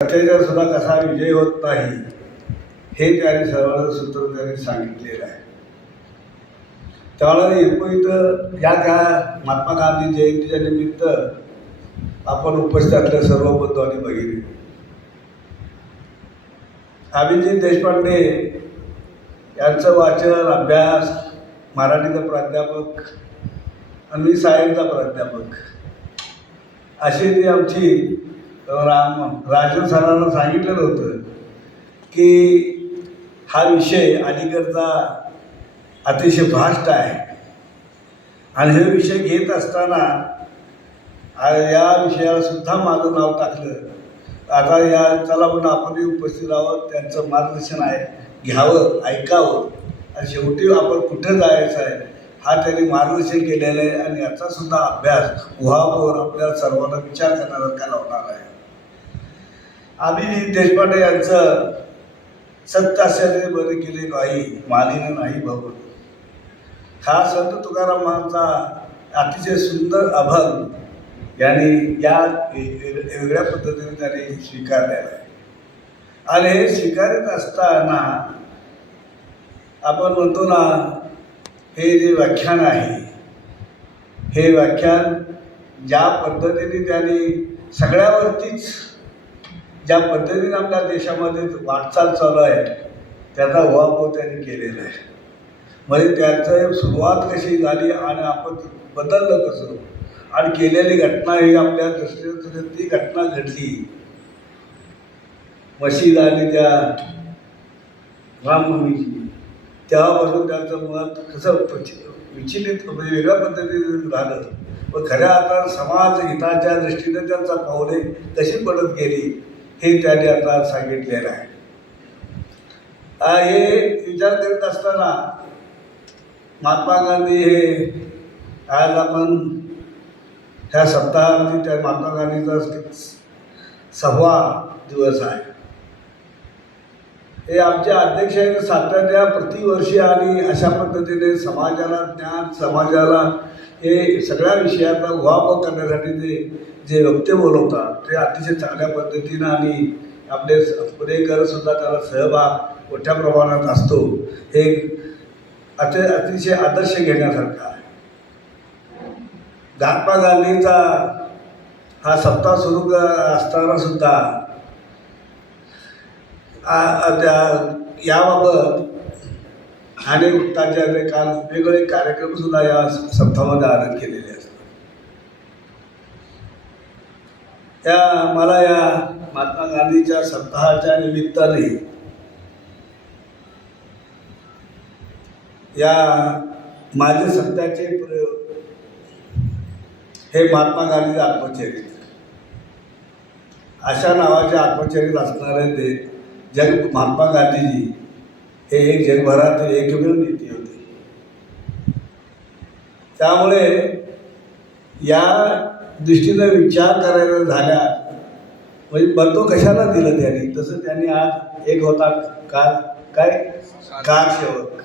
अत्याचार सुद्धा कसा विजय होत नाही हे त्यांनी सर्वांना सूत्र त्यांनी सांगितलेलं आहे. त्यावेळेला इथं या महात्मा गांधी जयंतीच्या निमित्त आपण उपस्थित असलेल्या सर्व बंधू आणि भगिनी, अभिजित देशपांडे यांचं वाचन अभ्यास, मराठीचा प्राध्यापक आणि मी सायन्सचा प्राध्यापक, अशी ती आमची राजन सरांना सांगितलेलं होतं की हा विषय अलीकडचा अतिशय भास्ट आहे आणि हे विषय घेत असताना या विषयाला सुद्धा माझं नाव टाकलं. आता या चला म्हणून आपणही उपस्थित आहोत, त्यांचं मार्गदर्शन आहे, घ्यावं, ऐकावं आणि शेवटी आपण कुठं जायचं आहे हा त्यांनी मार्गदर्शन केलेलं आहे आणि याचा सुद्धा अभ्यास उहापोर आपल्याला सर्वांना विचार करण्यासारखा लावणार आहे. अभिजित देशपांडे यांचं सत्य असल्याने बरे केले काही मालिन नाही भवन, हा संत तुकारामांचा अतिशय सुंदर अभंग यांनी या वेगळ्या पद्धतीने त्यांनी स्वीकारलेला आहे. आणि हे स्वीकारत असताना आपण म्हणतो ना, हे जे व्याख्यान आहे हे व्याख्यान ज्या पद्धतीने त्यांनी सगळ्यावरतीच ज्या पद्धतीने आपल्या देशामध्ये वाटचाल चालू आहे त्याचा उहापोह त्यांनी केलेला आहे. म्हणजे त्याचं सुरुवात कशी झाली आणि आपण बदललं कसं आणि केलेली घटना ही आपल्या दृष्टीने ती घटना घडली मशीद आणि त्या रामनवमीची, तेव्हापासून त्याचं मत कसं विचलित म्हणजे वेगळ्या पद्धतीने झालं व खऱ्या आता समाज हिताच्या दृष्टीने त्यांचा पावले कशी पडत गेली हे त्यांनी आता सांगितलेलं आहे. हे विचार करीत असताना महात्मा गांधी हे आज आपण ह्या सप्ताहामध्ये त्या महात्मा गांधीचा 6वा दिवस आहे. हे आमचे अध्यक्ष आहेत सातत्या प्रतिवर्षी आणि अशा पद्धतीने समाजाला ज्ञान, समाजाला हे सगळ्या विषयाचा उहापोह करण्यासाठी ते जे वक्ते बोलवतात ते अतिशय चांगल्या पद्धतीनं आणि आपले पुणेकरसुद्धा त्याला सहभाग मोठ्या प्रमाणात असतो. हे अतिशय आदर्श घेण्यासारखा आहे. महात्मा गांधीचा हा सप्ताह सुरू असताना सुद्धा याबाबत अनेक ताज्या काल वेगवेगळे कार्यक्रम सुद्धा या सप्ताहामध्ये आयोजित केलेले असतात. मला या महात्मा गांधीच्या सप्ताहाच्या निमित्ताने या माझे सत्याचे प्रयोग हे महात्मा गांधीचे आत्मचरित्र, अशा नावाचे आत्मचरित्र असणारे ते महात्मा गांधीजी हे एक जगभरातील एकमेव नेते होते. त्यामुळे या दृष्टीनं विचार करायला झाल्या म्हणजे बंधू कशाला दिलं त्यांनी, तसं त्यांनी आज एक होता कारसेवक,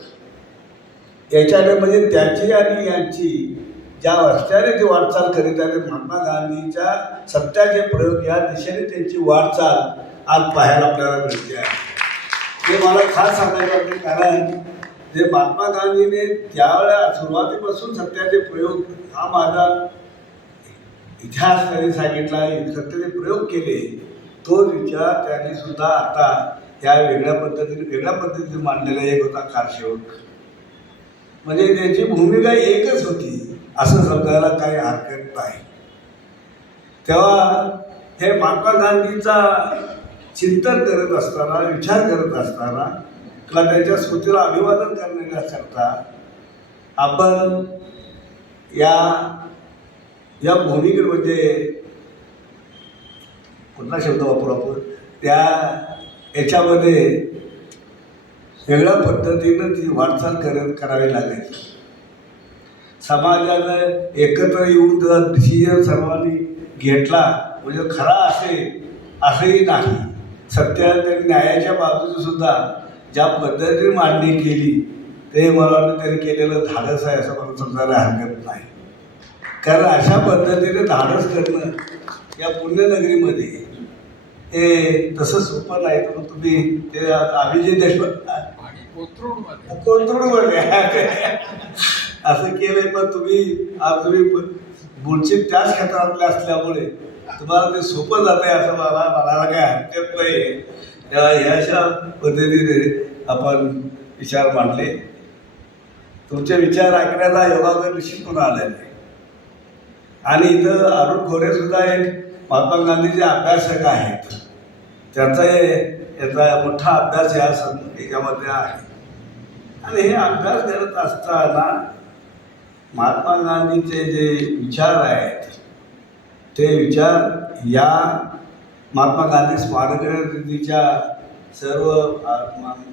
याच्याने म्हणजे त्याची आणि यांची ज्या रस्त्याने ती वाटचाल करीत आहे महात्मा गांधीच्या सत्याचे प्रयोग या दिशेने त्यांची वाटचाल आज पाहायला आपल्याला मिळते आहे. ते मला खास सांगायचं होते, कारण जे महात्मा गांधीने त्यावेळेला सुरुवातीपासून सत्याचे प्रयोग हा माझा इतिहास त्यांनी सांगितला, सत्याचे प्रयोग केले, तो विचार त्यांनी सुद्धा आता या वेगळ्या पद्धतीने मांडलेला एक होता कारसेवक. म्हणजे त्याची भूमिका एकच होती असं समजायला काही हरकत नाही. तेव्हा हे महात्मा गांधीचा चिंतन करत असताना, विचार करत असताना किंवा त्याच्या स्मृतीला अभिवादन करण्याकरता आपण या भूमिकेत म्हणजे कुठला शब्द वापरू आपण त्या याच्यामध्ये वेगळ्या पद्धतीनं ती वाटचाल करावी लागेल. समाजानं एकत्र येऊन जर डिसिजन सर्वांनी घेतला म्हणजे खरा असंही नाही. सत्य त्यांनी न्यायाच्या बाजूने सुद्धा ज्या पद्धतीने मांडणी केली ते मला वाटतं त्यांनी केलेलं धाडस आहे असं मला समजायला हरकत नाही. कारण अशा पद्धतीने धाडस करणं या पुण्यनगरीमध्ये हे तसं सोपं नाही. तर मग तुम्ही ते अभिजित देशपांडे कोथरूडमध्ये असं केलंय. पण तुम्ही मूळची त्याच क्षेत्रातले असल्यामुळे तुम्हाला ते सोपं जात आहे असं मला म्हणायला काही हरकत नाही. ह्या अशा पद्धतीने आपण विचार मांडले. तुमचे विचार ऐकण्याचा योगायोग निश्चित करून आलेला आहे. आणि इथं अरुण खोरे सुद्धा एक महात्मा गांधीचे अभ्यासक आहेत. त्यांचा याचा मोठा अभ्यास याच्यामध्ये आहे. आणि हे अभ्यास करत असताना महात्मा गांधीचे जे विचार आहेत ते विचार या महात्मा गांधी स्मारक निधीच्या सर्व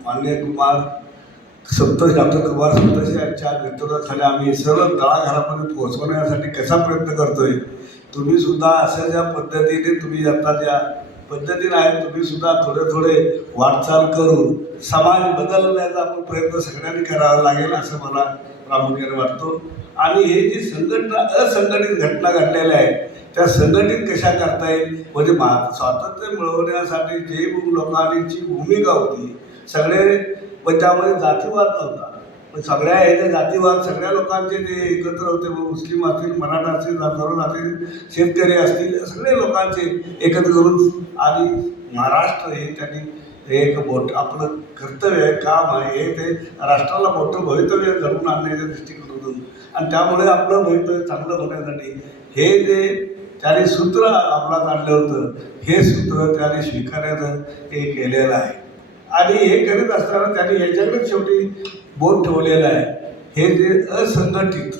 मान्य डॉक्टर कुमार सप्तशी यांच्या नेतृत्वाखाली आम्ही सर्व तळागाळापर्यंत पोहोचवण्यासाठी कसा प्रयत्न करतोय. तुम्ही सुद्धा अशा ज्या पद्धतीने तुम्ही आता ज्या पद्धतीने आहे तुम्ही सुद्धा थोडे वाटचाल करून समाज बदलण्याचा आपण प्रयत्न सगळ्यांनी करावा लागेल असं मला प्रामुख्याने वाटतो. आणि हे जी असंघटित घटना घडलेल्या आहेत त्या संघटित कशा करता येईल. म्हणजे स्वातंत्र्य मिळवण्यासाठी जे लोकांची भूमिका होती सगळे, पण त्यामध्ये जातीवाद नव्हता. पण सगळ्या ह्याचे जातीवाद सगळ्या लोकांचे जे एकत्र होते, मुस्लिम असतील, मराठा असतील, तरुण असतील, शेतकरी असतील, सगळे लोकांचे एकत्र करून आणि महाराष्ट्र हे त्यांनी एक मोठं आपलं कर्तव्य आहे, काम आहे. हे ते राष्ट्राला मोठं भवितव्य घडवून आणण्याच्या दृष्टिकोनातून आणि त्यामुळे आपलं भवितव्य चांगलं होण्यासाठी हे जे त्याने सूत्र अंमलात आणलं होतं हे सूत्र त्याने स्वीकारण्याचं हे केलेलं आहे. आणि हे करीत असताना त्यांनी याच्याकडे शेवटी बोट ठेवलेलं आहे. हे जे असंघटित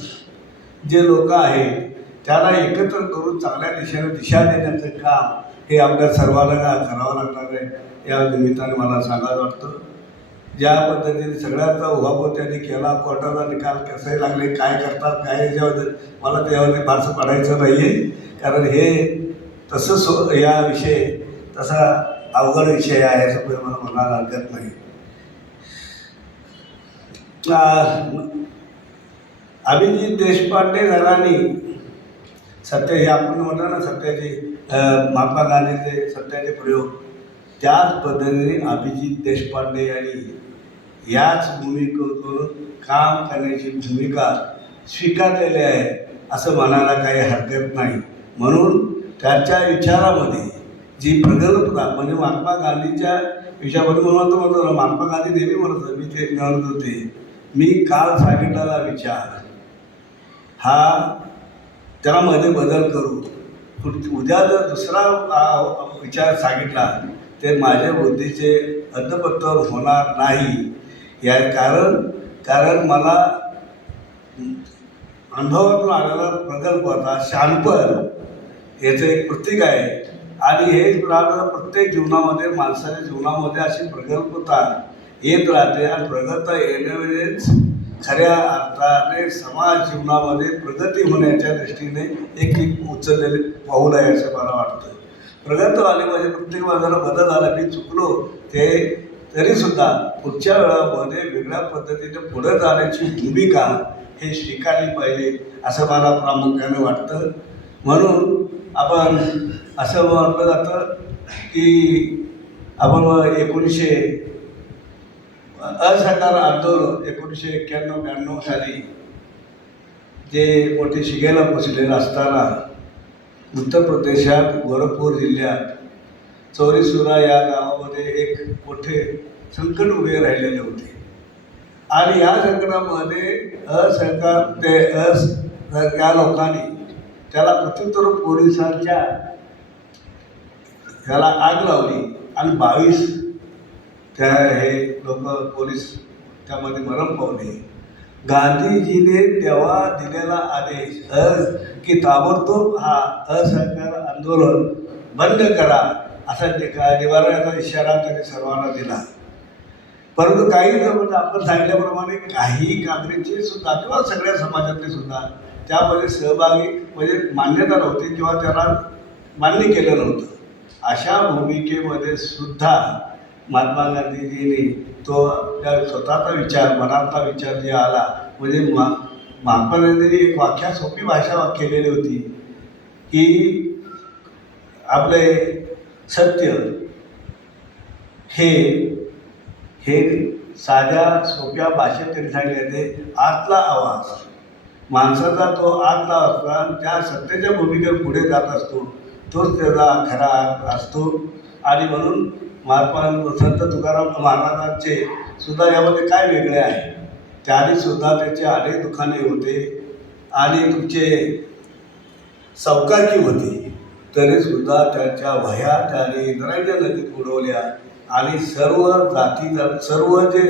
जे लोक आहेत त्याला एकत्र करून चांगल्या दिशेने दिशा देण्याचं काम हे आपल्या सर्वांना करावं लागणार आहे. या निमित्ताने मला सांगायला वाटतं ज्या पद्धतीने सगळ्यांचा उहापोह त्यांनी केला, कोर्टाचा निकाल कसे लागले, काय करतात, काय याच्याबद्दल मला त्यावरती फारसं पडायचं नाही आहे. कारण हे तसं या विषय तसा अवघड विषय आहे असं मला म्हणायला हरकत नाही. अभिजित देशपांडे घराणी सत्य हे आपण म्हणलं ना सत्याचे महात्मा गांधीचे सत्याचे प्रयोग त्याच पद्धतीने अभिजित देशपांडे यांनी याच भूमिकेतून काम करण्याची भूमिका स्वीकारलेली आहे असं म्हणायला काही हरकत नाही. म्हणून त्यांच्या विचारामध्ये जी प्रगल्भता म्हणजे महात्मा गांधीच्या विषयामध्ये म्हणतो ना महात्मा गांधी नेहमी म्हणत मी ते म्हणत होते मी काल सांगितलेला विचार हा त्याला मध्ये बदल करू उद्या जर दुसरा विचार सांगितला ते माझ्या बुद्धीचे अद्यपत्तर होणार नाही. या कारण मला अनुभवातून आलेला प्रगल्भ होता शहाणपण याचं एक प्रतीक आहे. आणि हेच प्रत्येक जीवनामध्ये माणसाच्या जीवनामध्ये अशी प्रगल्भता येत राहते आणि प्रगल्भता येण्यावेळेस खऱ्या अर्थाने समाज जीवनामध्ये प्रगती होण्याच्या दृष्टीने एक उचललेले पाऊल आहे असं मला वाटतं. प्रगती आली म्हणजे प्रत्येक माझ्याला बदल झाला मी चुकलो ते तरीसुद्धा पुढच्या वेळामध्ये वेगळ्या पद्धतीने पुढे जाण्याची भूमिका हे स्वीकारली पाहिजे असं मला प्रामुख्याने वाटतं. म्हणून आपण असं म्हटलं जातं की आपण असहकार आंदोलन 1991-92 साली जे मोठे शिगेला पोचलेलं असताना उत्तर प्रदेशात गोरखपूर जिल्ह्यात चौरीसुरा या गावामध्ये एक मोठे संकट उभे राहिलेले होते. आणि या संकटामध्ये या लोकांनी त्याला प्रत्युत्तर पोलिसांच्या त्याला आग लावली आणि 22 हे लोक पोलीस त्यामध्ये मरण पावले. गांधीजीने तेव्हा दिलेला आदेश की ताबडतोब हा असहकार आंदोलन बंद करा असा निवारणाचा इशारा त्यांनी सर्वांना दिला. परंतु काही जर आपण सांगितल्याप्रमाणे काही काँग्रेसचे सुद्धा किंवा सगळ्या समाजातले सुद्धा त्यामध्ये सहभागी म्हणजे मान्यता नव्हती किंवा त्याला मान्य केलं नव्हतं. अशा भूमिकेमध्ये सुद्धा महात्मा गांधीजींनी तो त्या स्वतःचा विचार मनातला विचार जे आला म्हणजे महात्मा गांधींनी एक सोपी भाषा केलेली होती की आपले सत्य हे हे साध्या सोप्या भाषेत त्यांनी सांगितले, आतला आवाज माणसाचा तो आतला असतो, त्या सत्याच्या भूमिकेवर पुढे जात असतो, तोच त्याचा खरा अर्थ असतो. आणि म्हणून महात्मा संत तुकाराम महाराजांचे सुद्धा यामध्ये काय वेगळे आहे, त्याने सुद्धा त्याचे अनेक दुखाने होते आणि तुमचे सौकाकी होती, तरीसुद्धा त्याच्या वह्या त्याने इंद्रायणी नदीत बुडवल्या आणि सर्व जाती सर्व जे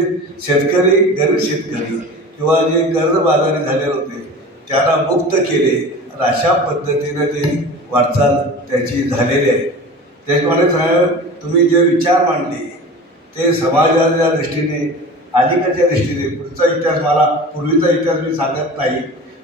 शेतकरी गरीब शेतकरी किंवा जे कर्जबाजारी झालेले होते त्यांना मुक्त केले. आणि अशा पद्धतीनं ते वाटचाल त्याची झालेली आहे. देशपांडे साहेब, तुम्ही जे विचार मांडले ते समाजाच्या दृष्टीने अलीकडच्या दृष्टीने, पुढचा इतिहास मला पूर्वीचा इतिहास मी सांगत नाही,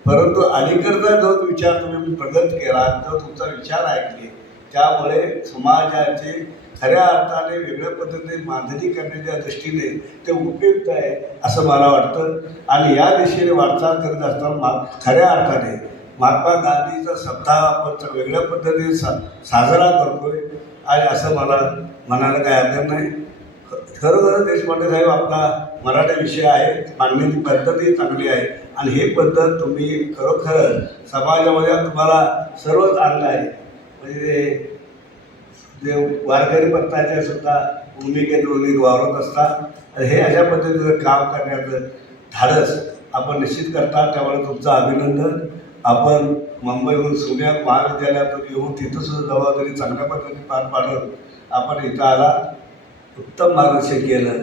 परंतु अलीकडचा जो विचार तुम्ही प्रगत केला, जो तुमचा विचार ऐकले, त्यामुळे समाजाचे खऱ्या अर्थाने वेगळ्या पद्धतीने बांधणी करण्याच्या दृष्टीने ते उपयुक्त आहे असं मला वाटतं. आणि या दिशेने वाटचाल करत असताना खऱ्या अर्थाने महात्मा गांधीचा सप्ताह आपण वेगळ्या पद्धतीने साजरा करतोय आणि असं मला म्हणायला काय हरकत नाही. खरोखर देशपांडे साहेब, आपला मराठी विषय आहे, मांडण्याची पद्धतही चांगली आहे आणि हे पद्धत तुम्ही खरोखर समाजामध्ये तुम्हाला सर्वच आणलं आहे. म्हणजे जे वारकरी पंथाच्या सुद्धा भूमिकेत वावरत असतात, हे अशा पद्धतीचं काम करण्याचं धाडस आपण निश्चित करता, त्यामुळे तुमचं अभिनंदन. आपण मुंबईहून सोन्या महाविद्यालयातून येऊन तिथं सुद्धा जबाबदारी चांगल्या पद्धतीने पार पाडत आपण इथं आला, उत्तम मार्गदर्शन केलं,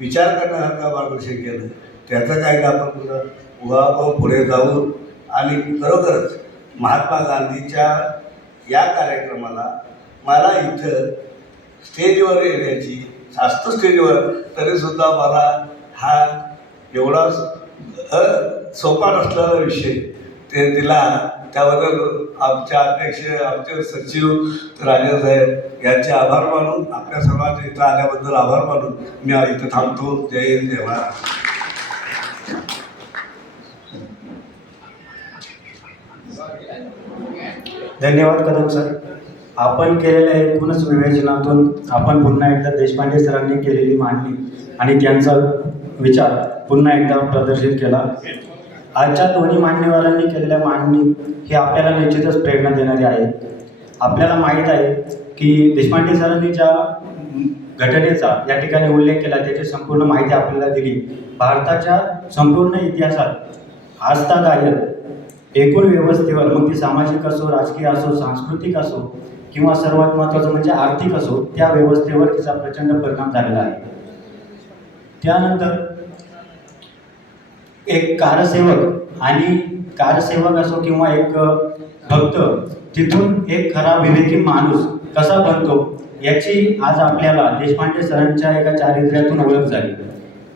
विचार करण्यासारखं मार्गदर्शन केलं, त्याचं काय का आपण पुढं पुढे जाऊ आणि खरोखरच महात्मा गांधीच्या या कार्यक्रमाला मला इथं स्टेजवर येण्याची, जास्त स्टेजवर तरीसुद्धा मला हा एवढा सोपा नसलेला विषय ते दिला, त्याबद्दल आमच्या अध्यक्ष, आमचे सचिव राजासाहेब यांचे आभार मानून, आपल्या सर्वांच्या इथं आल्याबद्दल आभार मानून मी इथं थांबतो. जय हिंद, जय महाराष्ट्र. धन्यवाद कदम सर. आपण केलेल्या एकूणच विवेचनातून आपण पुन्हा एकदा देशपांडे सरांनी केलेली मांडणी आणि त्यांचा विचार पुन्हा एकदा प्रदर्शित केला. आजच्या दोन्ही मान्यवरांनी केलेल्या मांडणी ही आपल्याला निश्चितच प्रेरणा देणारी आहे. आपल्याला माहीत आहे की देशपांडे सरांनी ज्या घटनेचा या ठिकाणी उल्लेख केला त्याची संपूर्ण माहिती आपल्याला दिली. भारताच्या संपूर्ण इतिहासात आजतागायत एकूण व्यवस्थेवर, मग ती सामाजिक असो, राजकीय असो, सांस्कृतिक असो किंवा सर्वात महत्त्वाचं म्हणजे आर्थिक असो, त्या व्यवस्थेवर तिचा प्रचंड परिणाम झालेला आहे. त्यानंतर एक कारसेवक आणि कारसेवक असो किंवा एक भक्त, तिथून एक खरा विवेकी माणूस कसा बनतो याची आज आपल्याला देशपांडे सरांच्या एका चारित्र्यातून ओळख झाली.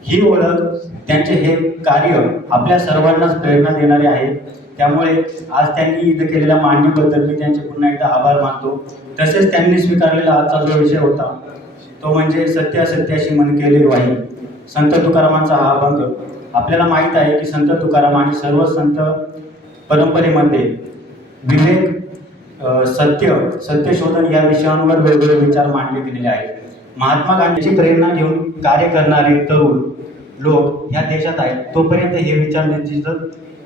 ही ओळख, त्यांचे हे कार्य आपल्या सर्वांनाच प्रेरणा देणारे आहे. त्यामुळे आज त्यांनी इथं केलेल्या मांडणीबद्दल मी त्यांचे पुन्हा एकदा आभार मानतो. तसेच त्यांनी स्वीकारलेला आजचा जो विषय होता तो म्हणजे सत्यासत्याशी मन केले वाही, संत तुकारामांचा हा अभंग. आपल्याला माहीत आहे की संत तुकाराम आणि सर्व संत परंपरेमध्ये विवेक, सत्यशोधन या विषयांवर वेगवेगळे विचार मांडले गेलेले आहेत. महात्मा गांधीची प्रेरणा घेऊन कार्य करणारे तरुण लोक ह्या देशात आहेत. तोपर्यंत हे विचार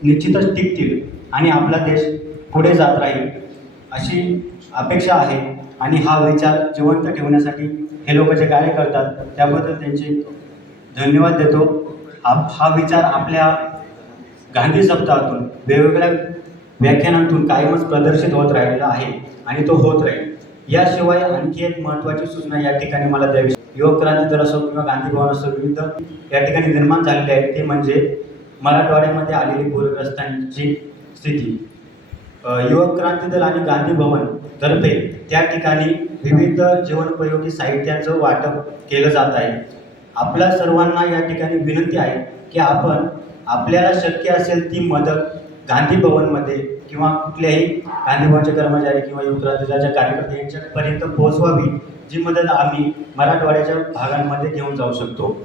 निश्चितच टिकतील आणि आपला देश पुढे जात राहील अशी अपेक्षा आहे. आणि हा विचार जिवंत ठेवण्यासाठी हे लोक जे कार्य करतात त्याबद्दल त्यांचे धन्यवाद देतो. हा विचार आपल्या गांधी सप्ताहातून, वेगवेगळ्या व्याख्यानांतून कायमच प्रदर्शित होत राहिलेला आहे आणि तो होत राहील. याशिवाय आणखी एक महत्त्वाची सूचना या ठिकाणी मला द्यावी. युवक क्रांती दल असो किंवा गांधी भवन असो, विविध या ठिकाणी निर्माण झालेले आहे, ते म्हणजे मराठवाड्यामध्ये आलेली पूरग्रस्तांची स्थिती. युवक क्रांती दल आणि गांधी भवन तर्फे त्या ठिकाणी विविध जीवनोपयोगी साहित्याचं वाटप केलं जात आहे. आपल्या सर्वांना या ठिकाणी विनंती आहे की आपण आपल्याला शक्य असेल ती मदत गांधी भवनमध्ये किंवा कुठल्याही गांधी भवनचे कर्मचारी किंवा युवक क्रांती दलाच्या कार्यकर्ते यांच्यापर्यंत पोहोचवावी, जी मदत आम्ही मराठवाड्याच्या भागांमध्ये घेऊन जाऊ शकतो.